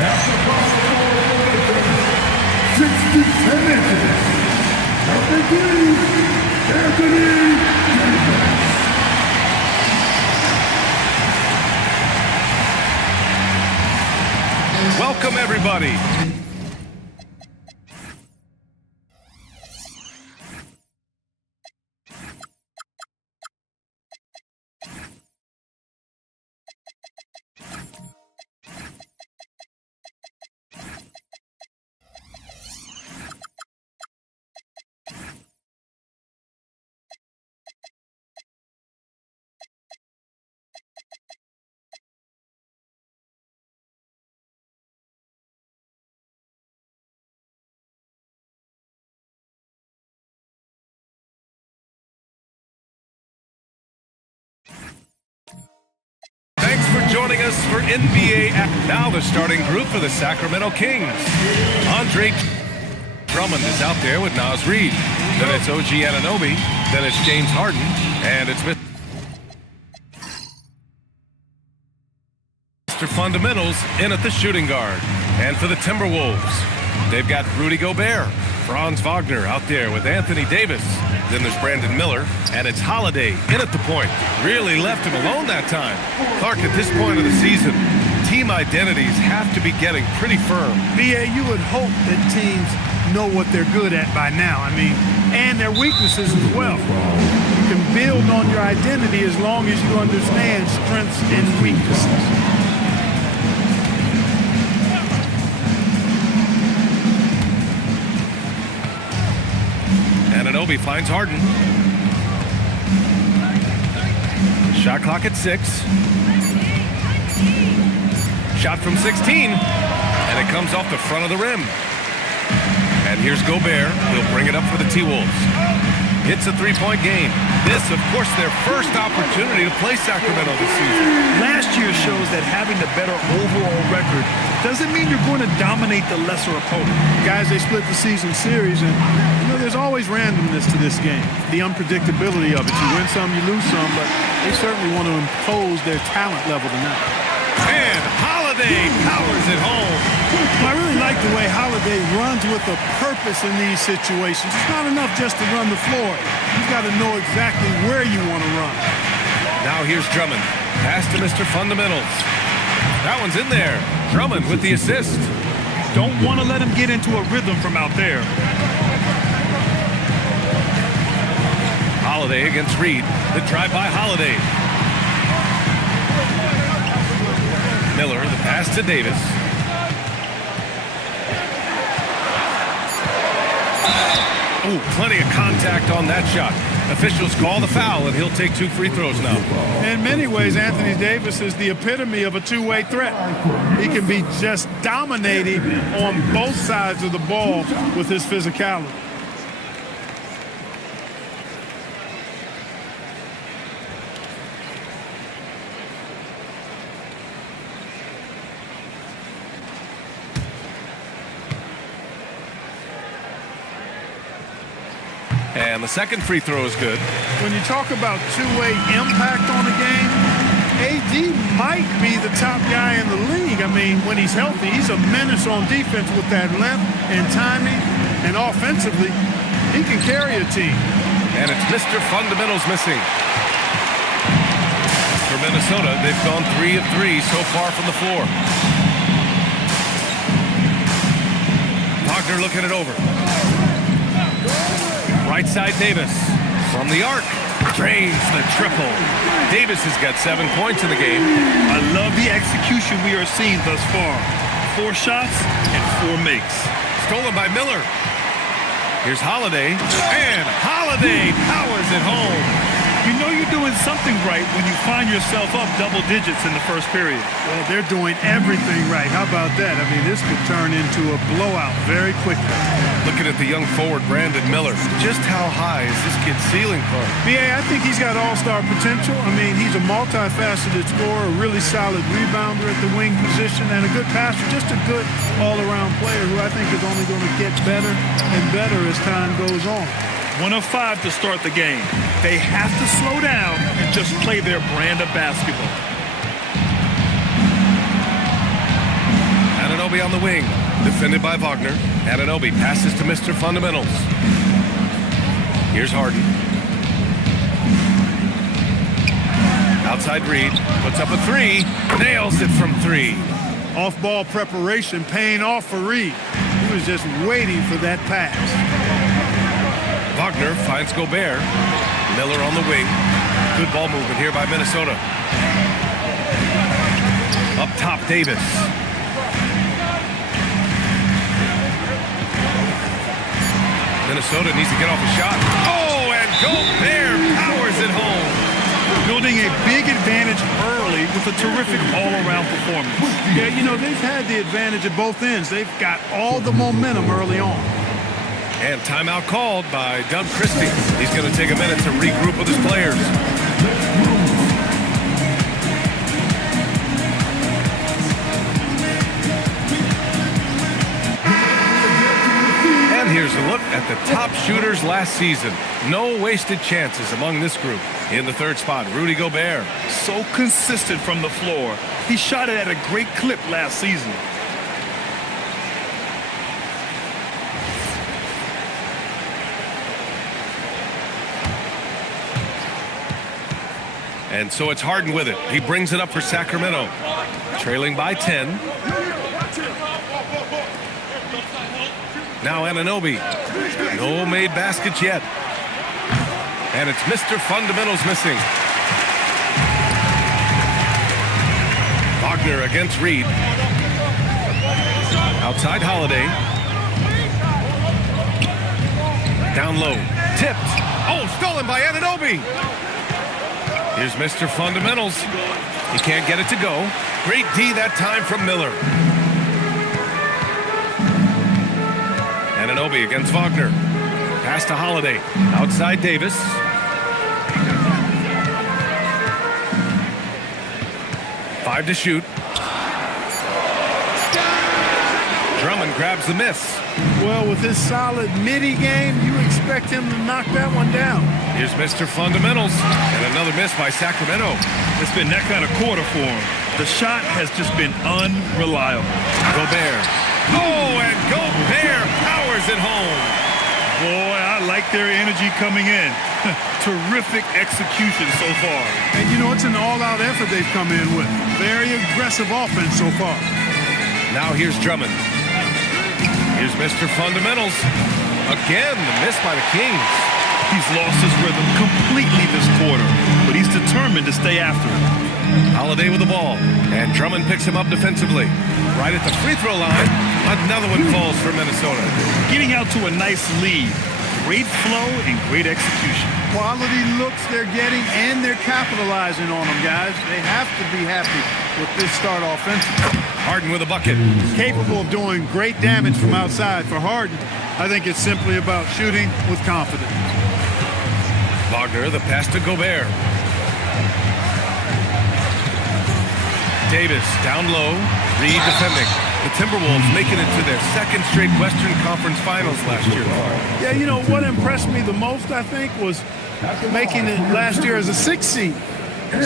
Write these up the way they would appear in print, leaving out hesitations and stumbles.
After 6 to 10 inches. Number 3, Anthony Davis. Welcome, everybody. Thanks for joining us for NBA. Now the starting group for the Sacramento Kings. Andre Drummond is out there with Naz Reid. Then it's OG Anunoby. Then it's James Harden. And it's Mr. Fundamentals in at the shooting guard. And for the Timberwolves, they've got Rudy Gobert. Franz Wagner out there with Anthony Davis. Then there's Brandon Miller, and it's Holiday in at the point. Really left him alone that time. Clark, at this point of the season, team identities have to be getting pretty firm. BA, you would hope that teams know what they're good at by now. I mean, and their weaknesses as well. You can build on your identity as long as you understand strengths and weaknesses. Anunoby finds Harden. Shot clock at 6. Shot from 16. And it comes off the front of the rim. And here's Gobert. He'll bring it up for the T-Wolves. It's a three-point game. This, of course, their first opportunity to play Sacramento this season. Last year shows that having the better overall record doesn't mean you're going to dominate the lesser opponent. Guys, they split the season series, and there's always randomness to this game. The unpredictability of it. You win some, you lose some, but they certainly want to impose their talent level tonight. And Holiday powers it home. I really like the way Holiday runs with a purpose in these situations. It's not enough just to run the floor. You've got to know exactly where you want to run. Now here's Drummond. Pass to Mr. Fundamentals. That one's in there. Drummond with the assist. Don't want to let him get into a rhythm from out there. Holiday against Reid. The drive by Holiday. Miller, the pass to Davis. Ooh, plenty of contact on that shot. Officials call the foul, and he'll take 2 free throws now. In many ways, Anthony Davis is the epitome of a two-way threat. He can be just dominating on both sides of the ball with his physicality. And the second free throw is good. When you talk about two-way impact on the game, AD might be the top guy in the league. I mean, when he's healthy, he's a menace on defense with that length and timing. And offensively, he can carry a team. And it's Mr. Fundamentals missing. For Minnesota, they've gone 3 of 3 so far from the floor. Wagner looking it over. Right side Davis from the arc. Drains the triple. Davis has got 7 points in the game. I love the execution we are seeing thus far. 4 shots and 4 makes. Stolen by Miller. Here's Holiday. And Holiday powers it home. You know you're doing something right when you find yourself up double digits in the first period. Well, they're doing everything right. How about that? I mean, this could turn into a blowout very quickly. Looking at the young forward, Brandon Miller. Just how high is this kid's ceiling, Clark? BA, I think he's got all-star potential. I mean, he's a multifaceted scorer, a really solid rebounder at the wing position, and a good passer, just a good all-around player who I think is only going to get better and better as time goes on. 1 of 5 to start the game. They have to slow down and just play their brand of basketball. Ananobi on the wing, defended by Wagner. Ananobi passes to Mr. Fundamentals. Here's Harden. Outside Reed, puts up a three, nails it from three. Off-ball preparation paying off for Reed. He was just waiting for that pass. Wagner finds Gobert. Miller on the wing. Good ball movement here by Minnesota. Up top, Davis. Minnesota needs to get off a shot. Oh, and Gobert powers it home. Building a big advantage early with a terrific all-around performance. Yeah, you know, they've had the advantage at both ends. They've got all the momentum early on. And timeout called by Doug Christie. He's going to take a minute to regroup with his players. And here's a look at the top shooters last season. No wasted chances among this group. In the third spot, Rudy Gobert. So consistent from the floor. He shot it at a great clip last season. And so it's Harden with it. He brings it up for Sacramento. Trailing by 10. Now Ananobi. No made baskets yet. And it's Mr. Fundamentals missing. Wagner against Reed. Outside Holiday. Down low. Tipped. Oh, stolen by Ananobi. Here's Mr. Fundamentals. He can't get it to go. Great D that time from Miller. Ananobi against Wagner. Pass to Holiday. Outside Davis. Five to shoot. Drummond grabs the miss. Well, with his solid midi game, you expect him to knock that one down. Here's Mr. Fundamentals. And another miss by Sacramento. It's been that kind of quarter for him. The shot has just been unreliable. Gobert. Oh, and Gobert powers it home. Boy, I like their energy coming in. Terrific execution so far. And you know, it's an all-out effort they've come in with. Very aggressive offense so far. Now here's Drummond. Here's Mr. Fundamentals. Again, the miss by the Kings. He's lost his rhythm completely this quarter, but he's determined to stay after it. Holiday with the ball, and Drummond picks him up defensively. Right at the free throw line, another one falls for Minnesota. Getting out to a nice lead. Great flow and great execution. Quality looks they're getting, and they're capitalizing on them, guys. They have to be happy with this start offensively. Harden with a bucket. Capable of doing great damage from outside. For Harden, I think it's simply about shooting with confidence. Wagner, the pass to Gobert. Davis down low. Reed defending. The Timberwolves making it to their second straight Western Conference Finals last year. Yeah, you know, what impressed me the most, I think, was making it last year as a 6th seed.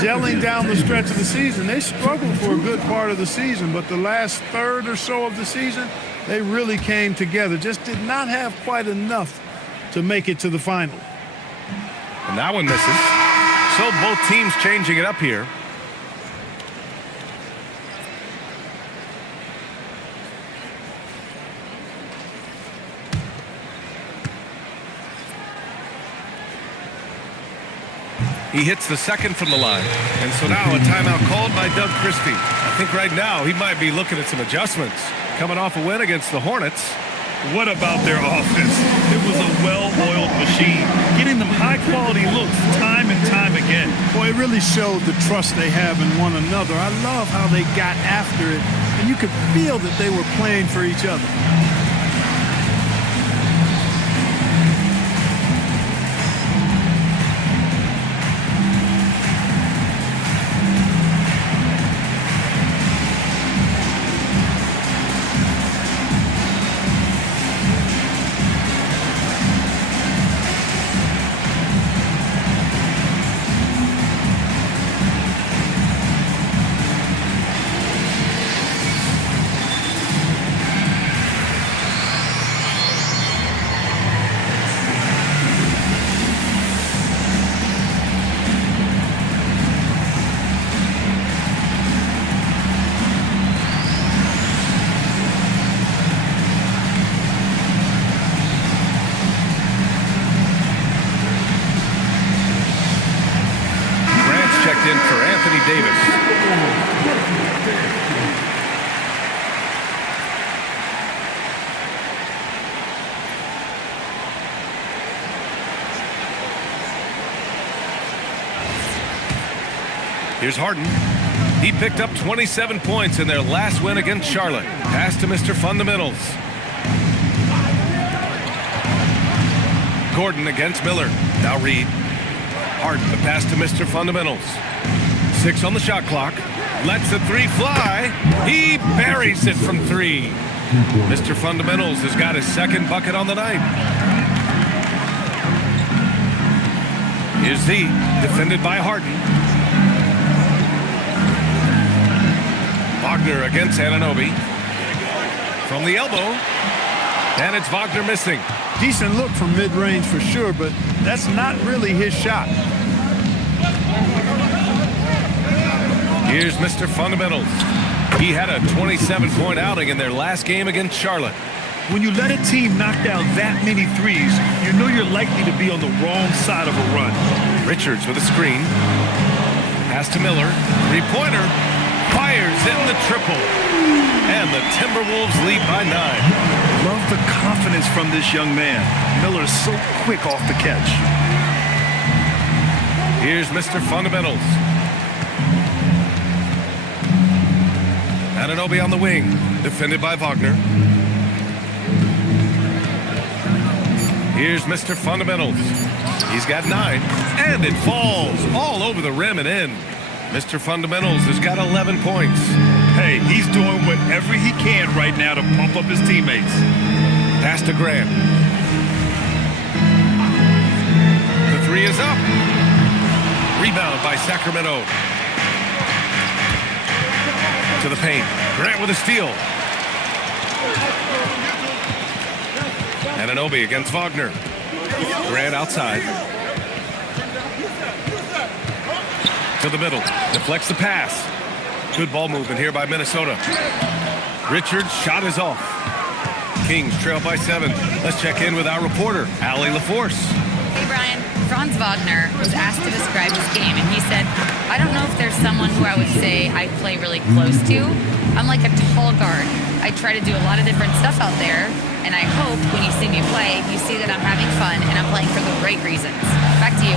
Gelling down the stretch of the season. They struggled for a good part of the season, but the last third or so of the season, they really came together. Just did not have quite enough to make it to the final. And that one misses. So both teams changing it up here. He hits the second from the line. And so now a timeout called by Doug Christie. I think right now he might be looking at some adjustments. Coming off a win against the Hornets. What about their offense? It was a well-oiled machine, getting them high-quality looks time and time again. Boy, it really showed the trust they have in one another. I love how they got after it, and you could feel that they were playing for each other. in for Anthony Davis. Here's Harden. He picked up 27 points in their last win against Charlotte. Pass to Mr. Fundamentals. Gordon against Miller. Now Reed. Harden, the pass to Mr. Fundamentals. 6 on the shot clock. Lets the three fly. He buries it from 3. Mr. Fundamentals has got his second bucket on the night. Here's Z, defended by Harden. Wagner against Anunoby. From the elbow. And it's Wagner missing. Decent look from mid-range for sure, but that's not really his shot. Here's Mr. Fundamentals. He had a 27-point outing in their last game against Charlotte. When you let a team knock down that many threes, you know you're likely to be on the wrong side of a run. Richards with a screen. Pass to Miller. Three-pointer. Fires in the triple. And the Timberwolves lead by 9. Love the confidence from this young man. Miller's so quick off the catch. Here's Mr. Fundamentals. Anunoby on the wing. Defended by Wagner. Here's Mr. Fundamentals. He's got 9. And it falls all over the rim and in. Mr. Fundamentals has got 11 points. Hey, he's doing whatever he can right now to pump up his teammates. Pass to Grant. The 3 is up. Rebound by Sacramento. To the paint. Grant with a steal. Anunoby against Wagner. Grant outside. To the middle. Deflects the pass. Good ball movement here by Minnesota. Richards' shot is off. Kings trail by 7. Let's check in with our reporter, Allie LaForce. Hey, Brian. Franz Wagner was asked to describe his game, and he said, I don't know if there's someone who I would say I play really close to. I'm like a tall guard. I try to do a lot of different stuff out there, and I hope when you see me play, you see that I'm having fun and I'm playing for the right reasons. Back to you.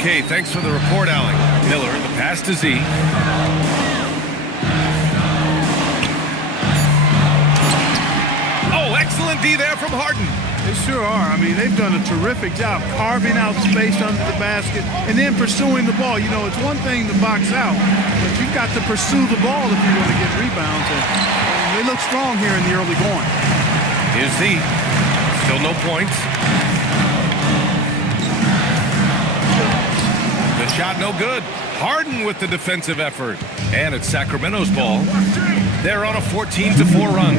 Okay, thanks for the report, Allie. Miller, the pass to Z. Oh, excellent D there from Harden. They sure are. I mean, they've done a terrific job carving out space under the basket and then pursuing the ball. You know, it's one thing to box out, but you've got to pursue the ball if you want to get rebounds. And they look strong here in the early going. Here's Z. Still no points. The shot no good. Harden with the defensive effort. And it's Sacramento's ball. They're on a 14-4 run.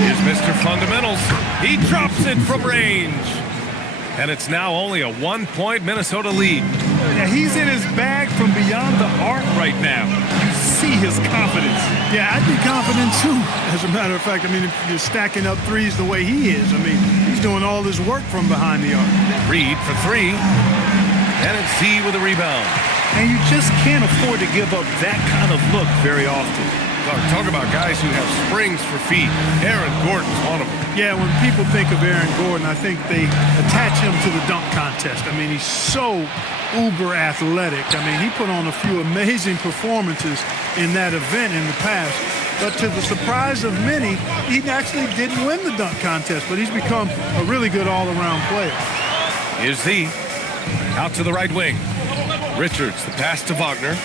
Here's Mr. Fundamentals. He drops it from range. And it's now only a 1-point Minnesota lead. Yeah, he's in his bag from beyond the arc right now. You see his confidence. Yeah, I'd be confident too. As a matter of fact, I mean, if you're stacking up threes the way he is, I mean, he's doing all this work from behind the arc. Reed for 3. And it's Z with a rebound. And you just can't afford to give up that kind of look very often. Talk about guys who have springs for feet. Aaron Gordon's one of them. Yeah, when people think of Aaron Gordon, I think they attach him to the dunk contest. I mean, he's so uber athletic. I mean, he put on a few amazing performances in that event in the past. But to the surprise of many, he actually didn't win the dunk contest, but he's become a really good all-around player. Here's Z. Out to the right wing. Richards, the pass to Wagner.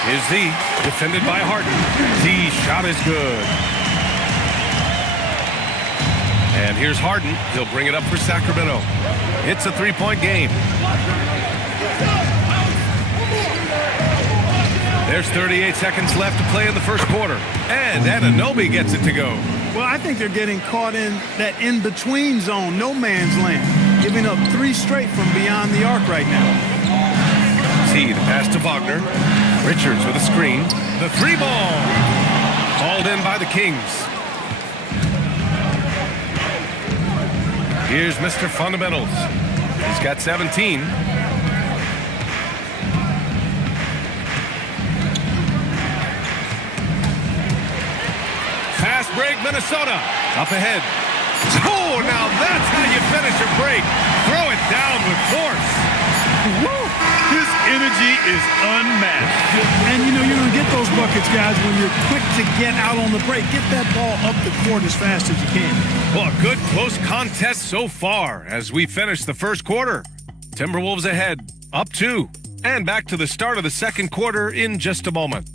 Here's Z, defended by Harden. Z shot is good. And here's Harden. He'll bring it up for Sacramento. It's a 3-point game. There's 38 seconds left to play in the first quarter. And Anunoby gets it to go. Well, I think they're getting caught in that in-between zone, no man's land, giving up 3 straight from beyond the arc right now. Z, the pass to Wagner. Richards with a screen. The 3-ball. Called in by the Kings. Here's Mr. Fundamentals. He's got 17. Fast break, Minnesota. Up ahead. Oh, now that's how you finish a break. Throw it down with force. Woo! His energy is unmatched. And, you know, you're going to get those buckets, guys, when you're quick to get out on the break. Get that ball up the court as fast as you can. Well, a good close contest so far as we finish the first quarter. Timberwolves ahead, up 2. And back to the start of the second quarter in just a moment.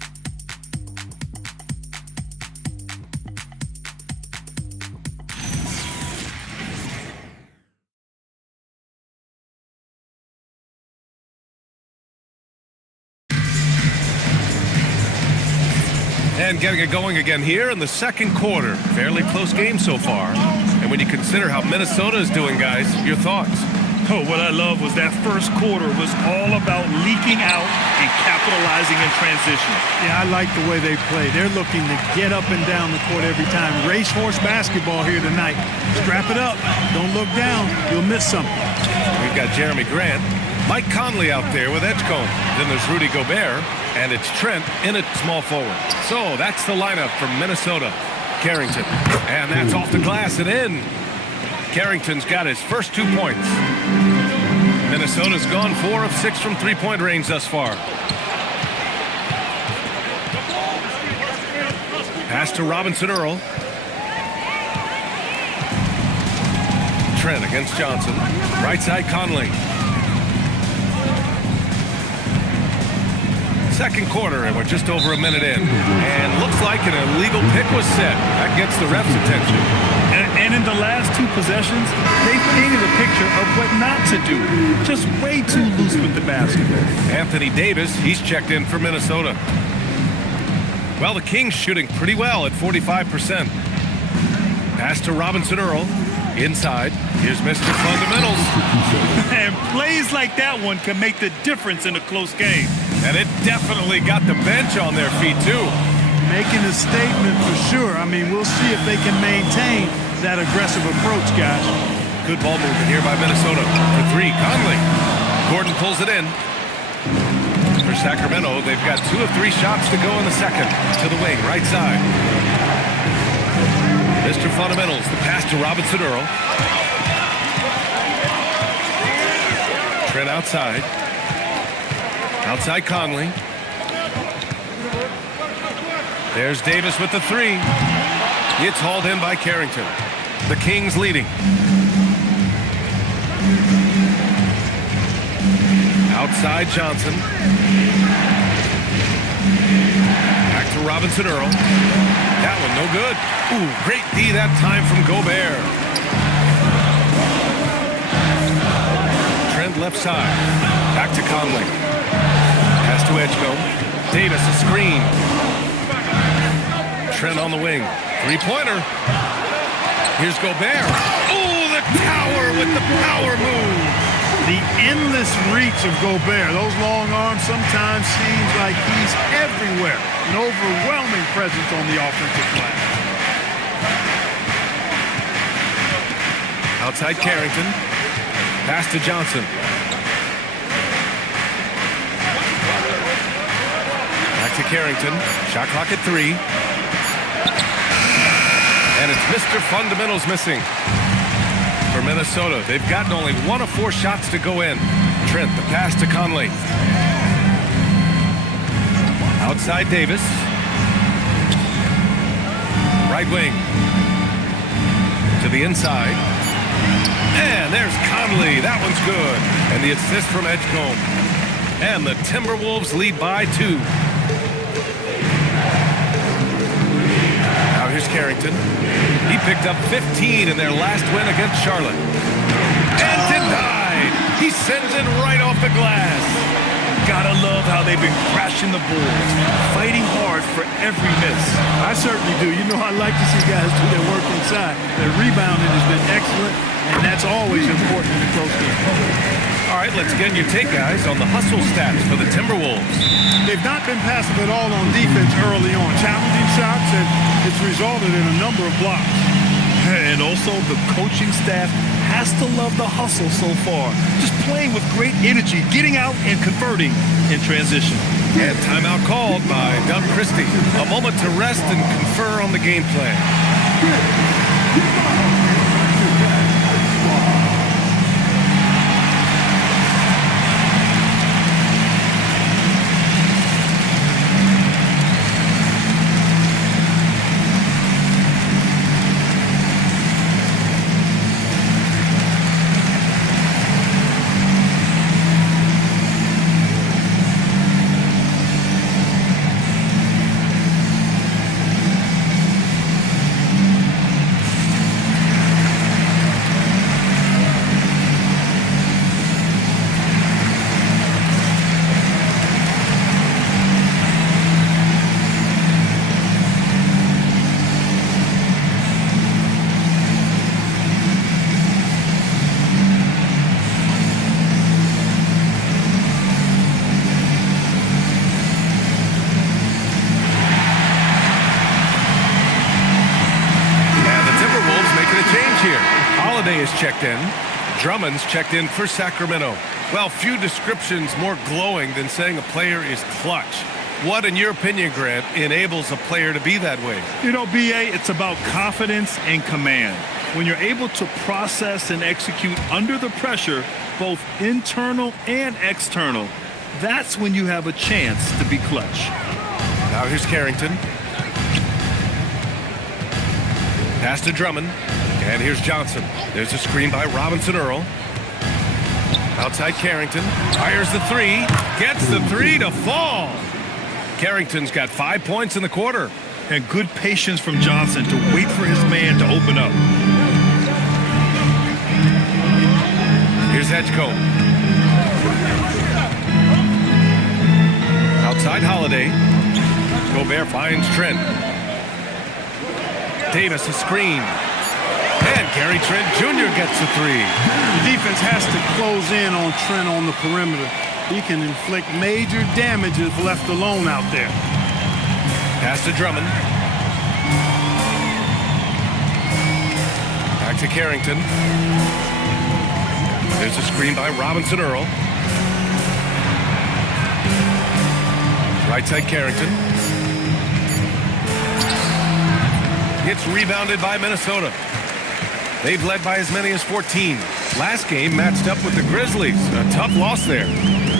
And getting it going again here in the second quarter. Fairly close game so far. And when you consider how Minnesota is doing, guys, your thoughts? Oh, what I love was that first quarter was all about leaking out and capitalizing in transition. Yeah, I like the way they play. They're looking to get up and down the court every time. Racehorse basketball here tonight. Strap it up. Don't look down. You'll miss something. We've got Jeremy Grant, Mike Conley out there with Edgecombe. Then there's Rudy Gobert, and it's Trent in at small forward. So that's the lineup from Minnesota. Carrington, and that's off the glass and in. Carrington's got his first 2 points. Minnesota's gone 4 of 6 from three-point range thus far. Pass to Robinson Earl. Trent against Johnson. Right side Conley. Second quarter, and we're just over a minute in. And looks like an illegal pick was set. That gets the ref's attention. And in the last 2 possessions, they painted a picture of what not to do. Just way too loose with the basketball. Anthony Davis, he's checked in for Minnesota. Well, the Kings shooting pretty well at 45%. Pass to Robinson Earl. Inside, here's Mr. Fundamentals. And plays like that one can make the difference in a close game. And it definitely got the bench on their feet, too. Making a statement for sure. I mean, we'll see if they can maintain that aggressive approach, guys. Good ball movement here by Minnesota. For 3, Conley. Gordon pulls it in. For Sacramento, they've got 2 of 3 shots to go in the second. To the wing, right side. Mr. Fundamentals, the pass to Robinson Earl. Trent outside. Outside Conley. There's Davis with the 3. It's hauled in by Carrington. The Kings leading. Outside Johnson. Back to Robinson Earl. That one no good. Ooh, great D that time from Gobert. Trent left side. Back to Conley. Pass to Edgecombe. Davis a screen. Trent on the wing. 3-pointer. Here's Gobert. Oh, the tower with the power move. The endless reach of Gobert. Those long arms sometimes seems like he's everywhere. An overwhelming presence on the offensive glass. Outside Carrington. Pass to Johnson. Back to Carrington. Shot clock at 3. And it's Mr. Fundamentals missing for Minnesota. They've gotten only 1 of 4 shots to go in. Trent, the pass to Conley. Outside Davis. Right wing. To the inside. And there's Conley. That one's good. And the assist from Edgecombe. And the Timberwolves lead by 2. Now here's Carrington. He picked up 15 in their last win against Charlotte. And denied. He sends it right off the glass. Gotta love how they've been crashing the boards, fighting hard for every miss. I certainly do. You know, I like to see guys do their work inside. Their rebounding has been excellent, and that's always important in a close game. All right, let's get your take, guys, on the hustle stats for the Timberwolves. They've not been passive at all on defense early on. Challenging shots, and it's resulted in a number of blocks. And also the coaching staff has to love the hustle so far. Just playing with great energy, getting out and converting in transition. And timeout called by Doug Christie. A moment to rest and confer on the game plan. Is checked in. Drummond's checked in for Sacramento. Well, few descriptions more glowing than saying a player is clutch. What, in your opinion, Grant, enables a player to be that way? You know, B.A., it's about confidence and command. When you're able to process and execute under the pressure, both internal and external, that's when you have a chance to be clutch. Now here's Carrington. Pass to Drummond. And here's Johnson. There's a screen by Robinson Earl. Outside Carrington. Fires the three. Gets the three to fall. Carrington's got 5 points in the quarter. And good patience from Johnson to wait for his man to open up. Here's Edgecombe. Outside Holiday. Gobert finds Trent. Davis a screen. And Gary Trent Jr. gets a three. The defense has to close in on Trent on the perimeter. He can inflict major damage if left alone out there. Pass to Drummond. Back to Carrington. There's a screen by Robinson Earl. Right side Carrington. It's rebounded by Minnesota. They've led by as many as 14. Last game matched up with the Grizzlies. A tough loss there.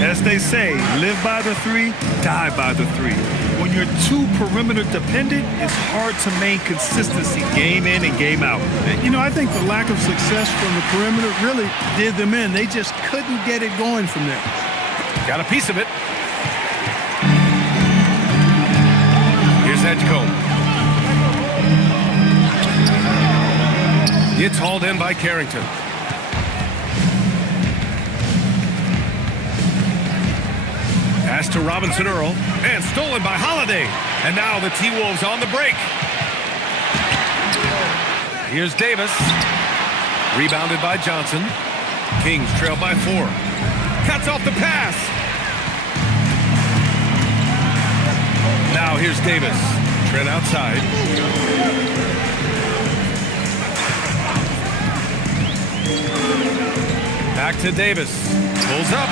As they say, live by the three, die by the three. When you're too perimeter dependent, it's hard to maintain consistency game in and game out. You know, I think the lack of success from the perimeter really did them in. They just couldn't get it going from there. Got a piece of it. Here's Edgecombe. It's hauled in by Carrington. Pass to Robinson Earl. And stolen by Holiday. And now the T-Wolves on the break. Here's Davis. Rebounded by Johnson. Kings trail by 4. Cuts off the pass. Now here's Davis. Trent outside. Back to Davis. Pulls up.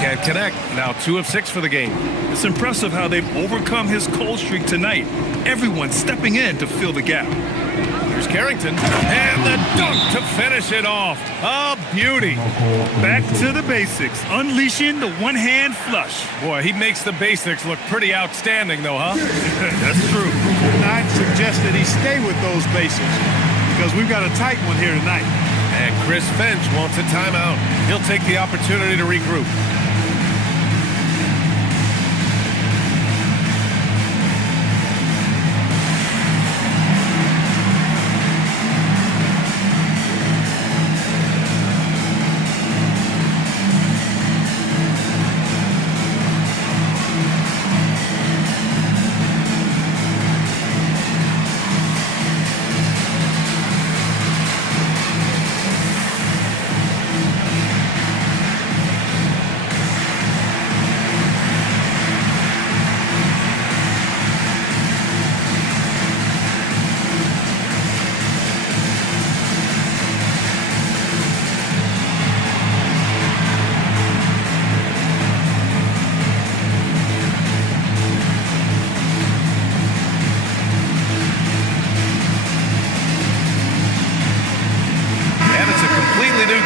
Can't connect. Now 2 of 6 for the game. It's impressive how they've overcome his cold streak tonight. Everyone stepping in to fill the gap. Here's Carrington. And the dunk to finish it off. A beauty. Back to the basics. Unleashing the one-hand flush. Boy, he makes the basics look pretty outstanding, though, huh? That's true. I'd suggest that he stay with those basics because we've got a tight one here tonight. And Chris Finch wants a timeout. He'll take the opportunity to regroup.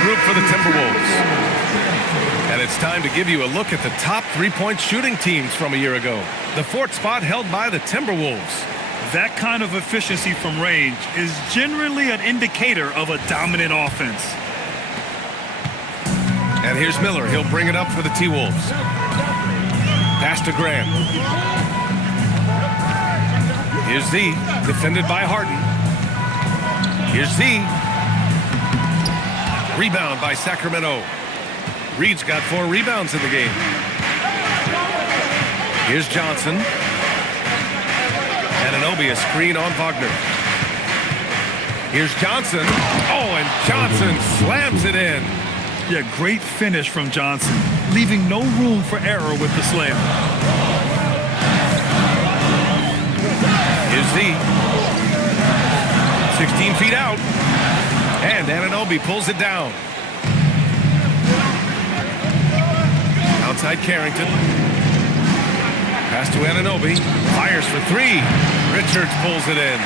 regroup for the Timberwolves. And it's time to give you a look at the top three-point shooting teams from a year ago. The fourth spot held by the Timberwolves. That kind of efficiency from range is generally an indicator of a dominant offense. And here's Miller. He'll bring it up for the T-Wolves. Pass to Graham. Here's Z, defended by Harden. Here's Z. Rebound by Sacramento. Reed's got 4 rebounds in the game. Here's Johnson. Anunoby, a screen on Wagner. Here's Johnson. Oh, and Johnson slams it in. Yeah, great finish from Johnson, leaving no room for error with the slam. Here's Z. 16 feet out. And Anunoby pulls it down. Outside Carrington. Pass to Anunoby. Fires for 3. Richards pulls it in.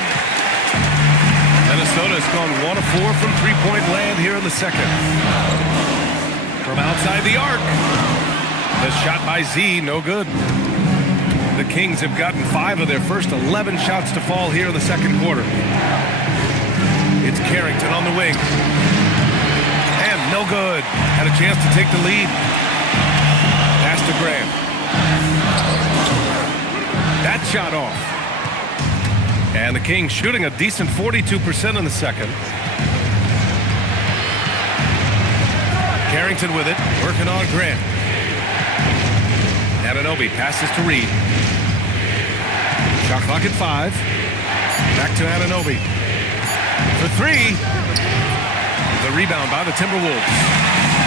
Minnesota's gone 1 of 4 from three-point land here in the second. From outside the arc. The shot by Z, no good. The Kings have gotten 5 of their first 11 shots to fall here in the second quarter. It's Carrington on the wing. And no good. Had a chance to take the lead. Pass to Graham. That shot off. And the Kings shooting a decent 42% in the second. Carrington with it, working on Grant. Anunoby passes to Reed. Shot clock at 5. Back to Anunoby. For 3. The rebound by the Timberwolves.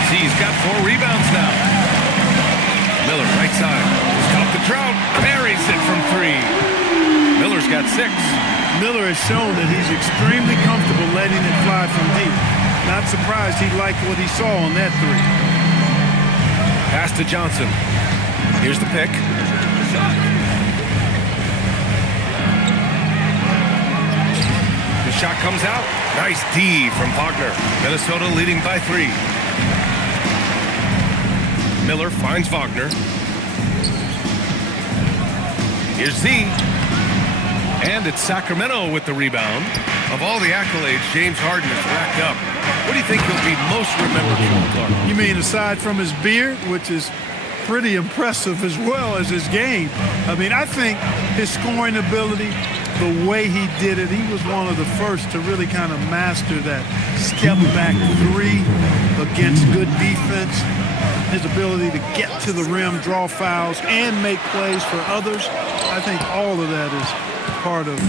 Z's got 4 rebounds now. Miller, right side. Scott the Trout buries it from 3. Miller's got 6. Miller has shown that he's extremely comfortable letting it fly from deep. Not surprised he liked what he saw on that 3. Pass to Johnson. Here's the pick. The shot comes out. Nice D from Wagner. Minnesota leading by 3. Miller finds Wagner. Here's Z. And it's Sacramento with the rebound. Of all the accolades James Harden has racked up, what do you think he'll be most remembered for, Clark? You mean aside from his beard, which is pretty impressive as well as his game? I mean, I think his scoring ability, the way he did it, he was one of the first to really kind of master that step-back 3 against good defense. His ability to get to the rim, draw fouls, and make plays for others. I think all of that is part of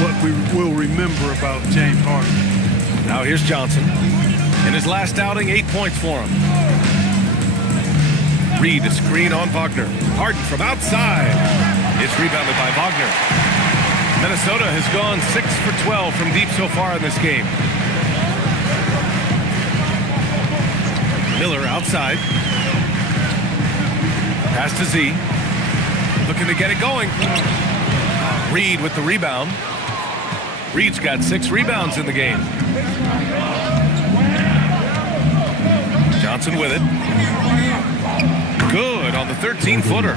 what we will remember about James Harden. Now here's Johnson. In his last outing, 8 points for him. Reed, a screen on Wagner. Harden from outside. It's rebounded by Wagner. Minnesota has gone 6 for 12 from deep so far in this game. Miller outside. Pass to Z. Looking to get it going. Reed with the rebound. Reed's got 6 rebounds in the game. Johnson with it. Good on the 13-footer.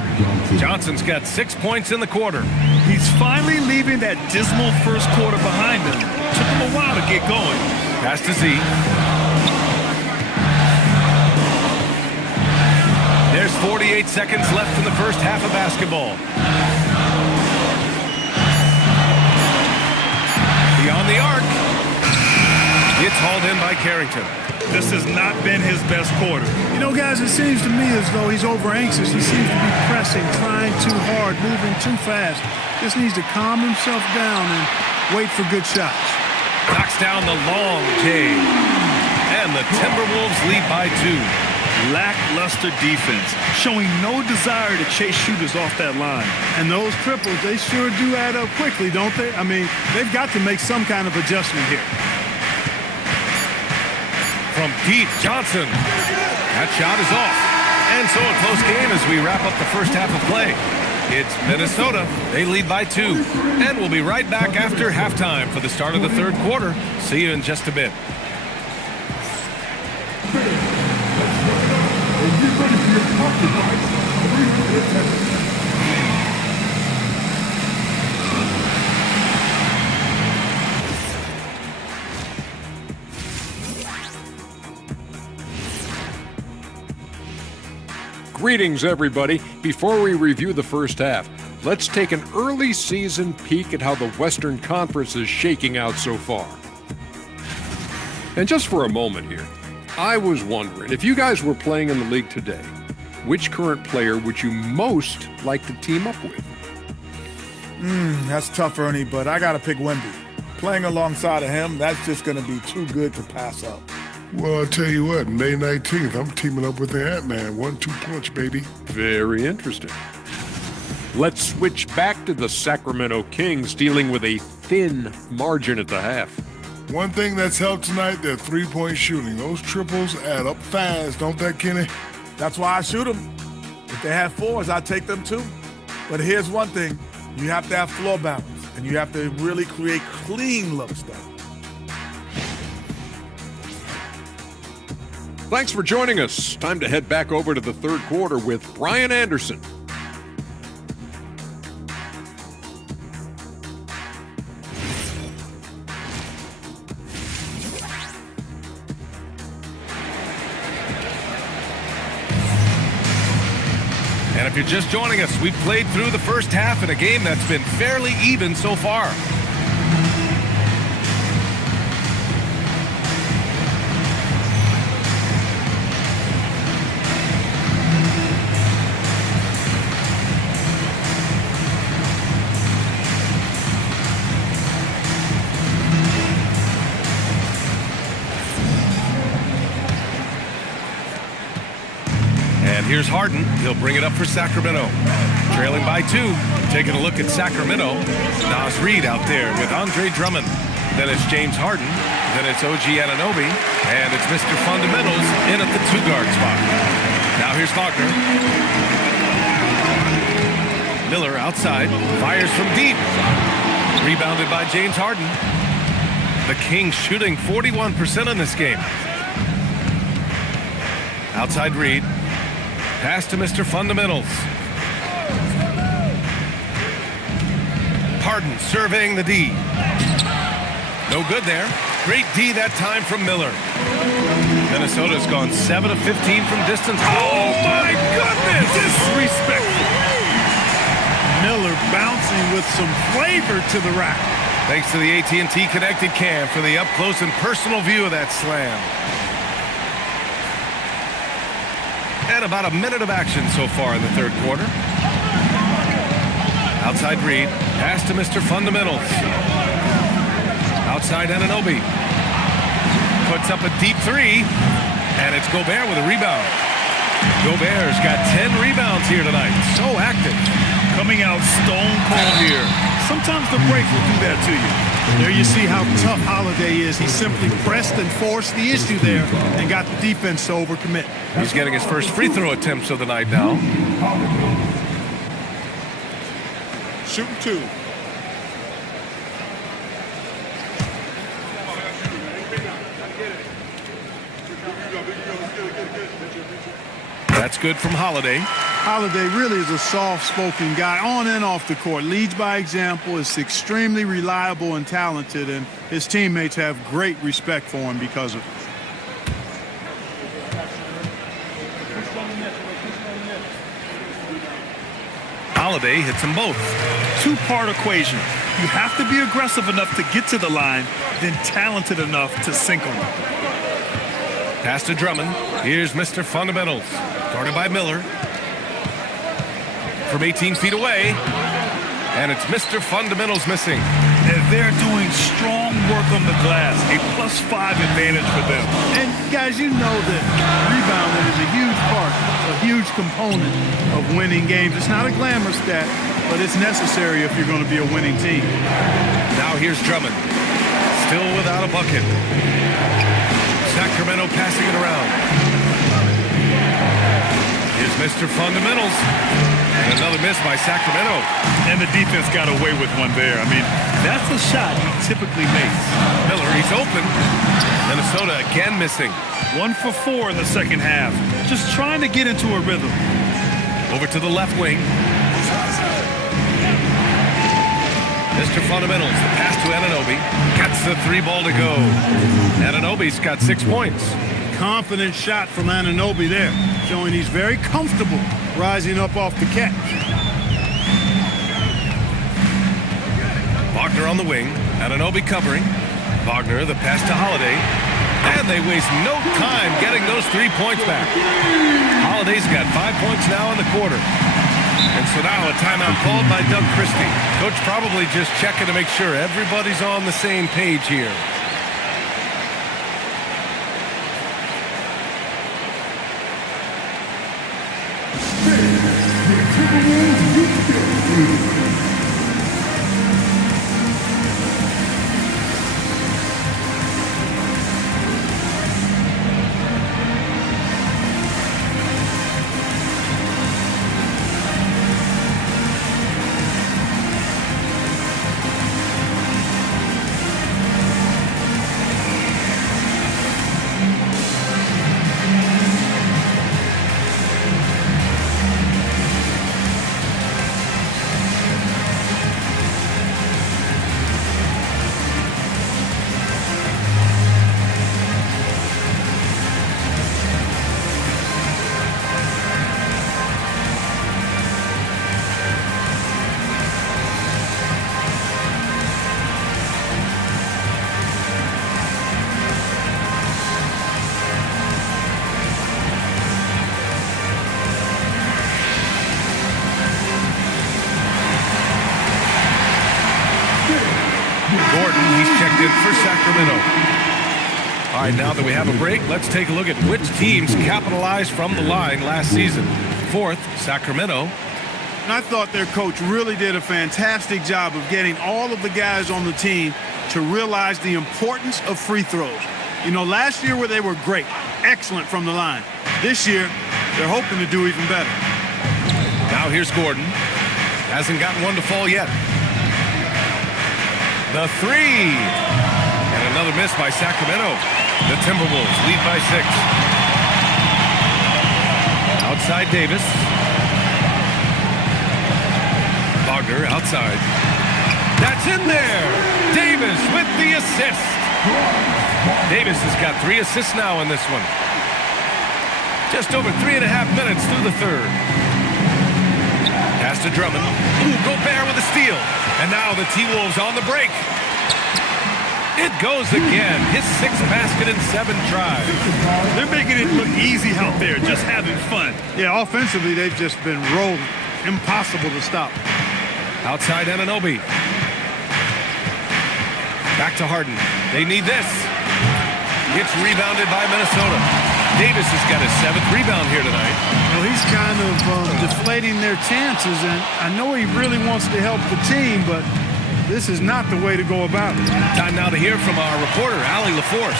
Johnson's got 6 points in the quarter. He's finally leaving that dismal first quarter behind him. Took him a while to get going. Pass to Z. There's 48 seconds left in the first half of basketball. Beyond the arc. It's hauled in by Carrington. This has not been his best quarter. You know, guys, it seems to me as though he's over-anxious. He seems to be pressing, trying too hard, moving too fast. Just needs to calm himself down and wait for good shots. Knocks down the long J. And the Timberwolves lead by 2. Lackluster defense, showing no desire to chase shooters off that line. And those triples, they sure do add up quickly, don't they? I mean, they've got to make some kind of adjustment here. From deep, Johnson. That shot is off. And so a close game as we wrap up the first half of play. It's Minnesota. They lead by 2. And we'll be right back after halftime for the start of the third quarter. See you in just a bit. Greetings, everybody. Before we review the first half, let's take an early season peek at how the Western Conference is shaking out so far. And just for a moment here, I was wondering, if you guys were playing in the league today, which current player would you most like to team up with? That's tough, Ernie, but I got to pick Wemby. Playing alongside of him, that's just going to be too good to pass up. Well, I'll tell you what, May 19th, I'm teaming up with the Ant-Man. 1-2 punch, baby. Very interesting. Let's switch back to the Sacramento Kings dealing with a thin margin at the half. One thing that's helped tonight, their three-point shooting. Those triples add up fast, don't that, Kenny? That's why I shoot them. If they have fours, I take them too. But here's one thing. You have to have floor balance, and you have to really create clean looks, though. Thanks for joining us. Time to head back over to the third quarter with Brian Anderson. And if you're just joining us, we've played through the first half in a game that's been fairly even so far. Here's Harden. He'll bring it up for Sacramento. Trailing by 2. Taking a look at Sacramento. Nas Reed out there with Andre Drummond. Then it's James Harden. Then it's OG Anunoby. And it's Mr. Fundamentals in at the 2-guard spot. Now here's Wagner. Miller outside. Fires from deep. Rebounded by James Harden. The Kings shooting 41% in this game. Outside Reed. Pass to Mr. Fundamentals. Harden surveying the D. No good there. Great D that time from Miller. Minnesota's gone 7 of 15 from distance. Oh my goodness! Disrespectful. Miller bouncing with some flavor to the rack. Thanks to the AT&T connected cam for the up-close and personal view of that slam. And about a minute of action so far in the third quarter. Outside Reed. Pass to Mr. Fundamentals. Outside Anunoby. Puts up a deep 3. And it's Gobert with a rebound. Gobert's got 10 rebounds here tonight. So active. Coming out stone cold here. Sometimes the break will do that to you. There you see how tough Holiday is. He simply pressed and forced the issue there and got the defense to overcommit. He's getting his first free throw attempts of the night now. Shooting 2. That's good from Holiday. Holiday really is a soft-spoken guy on and off the court. Leads by example, is extremely reliable and talented, and his teammates have great respect for him because of it. Holiday hits them both. Two-part equation. You have to be aggressive enough to get to the line, then talented enough to sink them. Pass to Drummond. Here's Mr. Fundamentals. Guarded by Miller. From 18 feet away. And it's Mr. Fundamentals missing. And they're doing strong work on the glass. A +5 advantage for them. And guys, you know that rebounding is a huge part, a huge component of winning games. It's not a glamour stat, but it's necessary if you're going to be a winning team. Now here's Drummond. Still without a bucket. Sacramento passing it around. Here's Mr. Fundamentals. And another miss by Sacramento. And the defense got away with one there. I mean, that's a shot he typically makes. Miller, he's open. Minnesota again missing. 1 for 4 in the second half. Just trying to get into a rhythm. Over to the left wing. Mr. Fundamentals, the pass to Anunoby. Gets the 3 ball to go. Anunoby's got 6 points. Confident shot from Anunoby there, showing he's very comfortable rising up off the catch. Wagner on the wing. Anunoby covering. Wagner, the pass to Holiday. And they waste no time getting those 3 points back. Holiday's got 5 points now in the quarter. And so now a timeout called by Doug Christie. Coach probably just checking to make sure everybody's on the same page here. Gordon, he's checked in for Sacramento. All right, now that we have a break, let's take a look at which teams capitalized from the line last season. 4th, Sacramento. And I thought their coach really did a fantastic job of getting all of the guys on the team to realize the importance of free throws. You know, last year where they were great, excellent from the line. This year, they're hoping to do even better. Now here's Gordon. Hasn't gotten one to fall yet. The 3. And another miss by Sacramento. The Timberwolves lead by 6. Outside Davis. Wagner outside. That's in there. Davis with the assist. Davis has got 3 assists now in this one. Just over 3.5 minutes through the third. Pass to Drummond. Ooh, Gobert with a steal. And now the T-Wolves on the break. It goes again. His 6th basket in 7 tries. They're making it look easy out there, just having fun. Yeah, offensively, they've just been rolling. Impossible to stop. Outside Anunoby. Back to Harden. They need this. Gets rebounded by Minnesota. Davis has got his 7th rebound here tonight. Well, he's kind of deflating their chances, and I know he really wants to help the team, but this is not the way to go about it. Time now to hear from our reporter, Allie LaForce.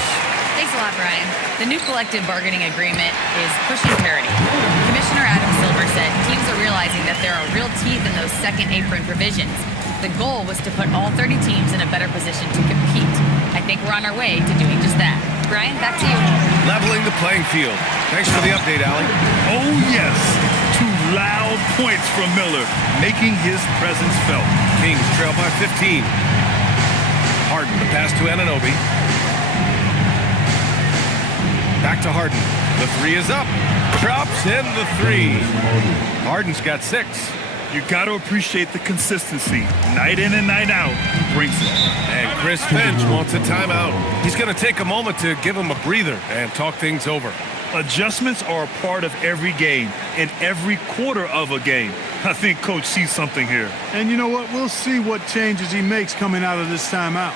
Thanks a lot, Brian. The new collective bargaining agreement is pushing parity. Commissioner Adam Silver said teams are realizing that there are real teeth in those second apron provisions. The goal was to put all 30 teams in a better position to compete. I think we're on our way to doing just that. Brian, back to you. Leveling the playing field. Thanks for the update, Allie. Oh, yes. 2 loud points from Miller, making his presence felt. Kings trail by 15. Harden, the pass to Anunoby. Back to Harden. The 3 is up. Drops in the 3. Harden's got 6. You got to appreciate the consistency. Night in and night out, he brings it. And Chris Finch wants a timeout. He's going to take a moment to give him a breather and talk things over. Adjustments are a part of every game and every quarter of a game. I think Coach sees something here. And you know what? We'll see what changes he makes coming out of this timeout.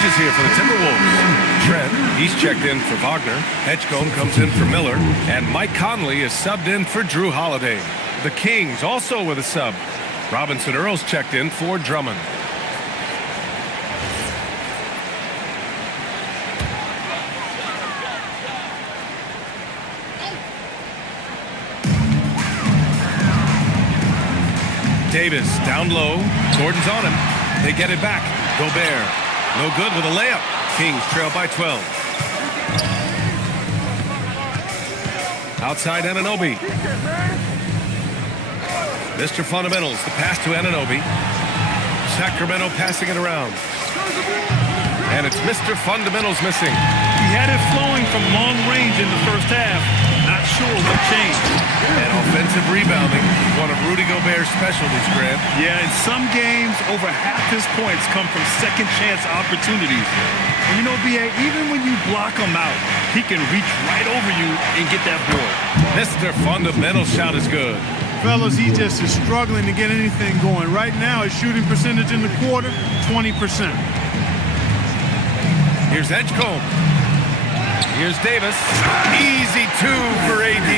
changes here for the Timberwolves. Trent, he's checked in for Wagner. Edgecombe comes in for Miller. And Mike Conley is subbed in for Drew Holiday. The Kings also with a sub. Robinson Earl's checked in for Drummond. Davis down low. Gordon's on him. They get it back. Gobert. No good with a layup. Kings trail by 12. Outside Anunoby. Mr. Fundamentals. The pass to Anunoby. Sacramento passing it around. And it's Mr. Fundamentals missing. He had it flowing from long range in the first half. Not sure what changed. And offensive rebounding, one of Rudy Gobert's specialties, Grant. Yeah, in some games, over half his points come from second chance opportunities. And you know, B.A., even when you block him out, he can reach right over you and get that board. Mr. Fundamental shot is good. Fellas, he just is struggling to get anything going. Right now, his shooting percentage in the quarter, 20%. Here's Edgecombe. Here's Davis. Easy two for AD.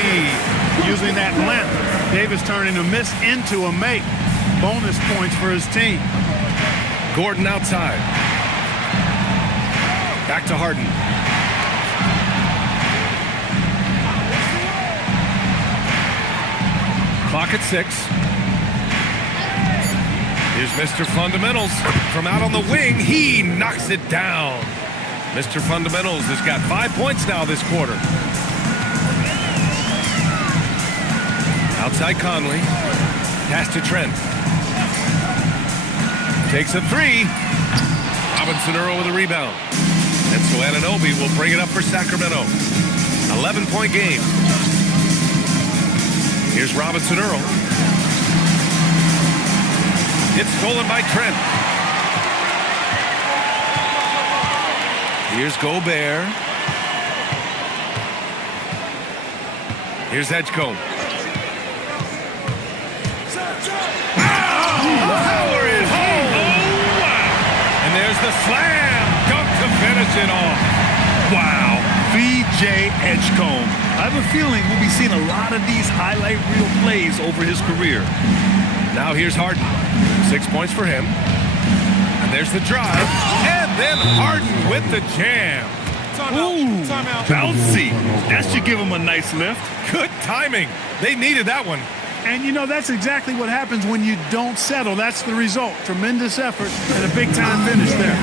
Using that length, Davis turning a miss into a make. Bonus points for his team. Gordon outside. Back to Harden. Clock at 6. Here's Mr. Fundamentals. From out on the wing, he knocks it down. Mr. Fundamentals has got 5 points now this quarter. Outside Conley. Pass to Trent. Takes a 3. Robinson Earl with a rebound. And so Anunoby will bring it up for Sacramento. 11-point game. Here's Robinson Earl. It's stolen by Trent. Here's Gobert. Here's Edgecombe. Power is home. Oh, wow. And there's the slam. Dunk to finish it off. Wow. V.J. Edgecombe. I have a feeling we'll be seeing a lot of these highlight reel plays over his career. Now here's Harden. 6 points for him. And there's the drive. And then Harden with the jam. Ooh, bouncy. That should give him a nice lift. Good timing. They needed that one. And, you know, that's exactly what happens when you don't settle. That's the result. Tremendous effort and a big-time finish there.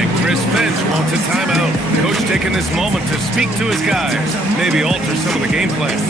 And Chris Finch wants a timeout. Coach taking this moment to speak to his guys. Maybe alter some of the game plan.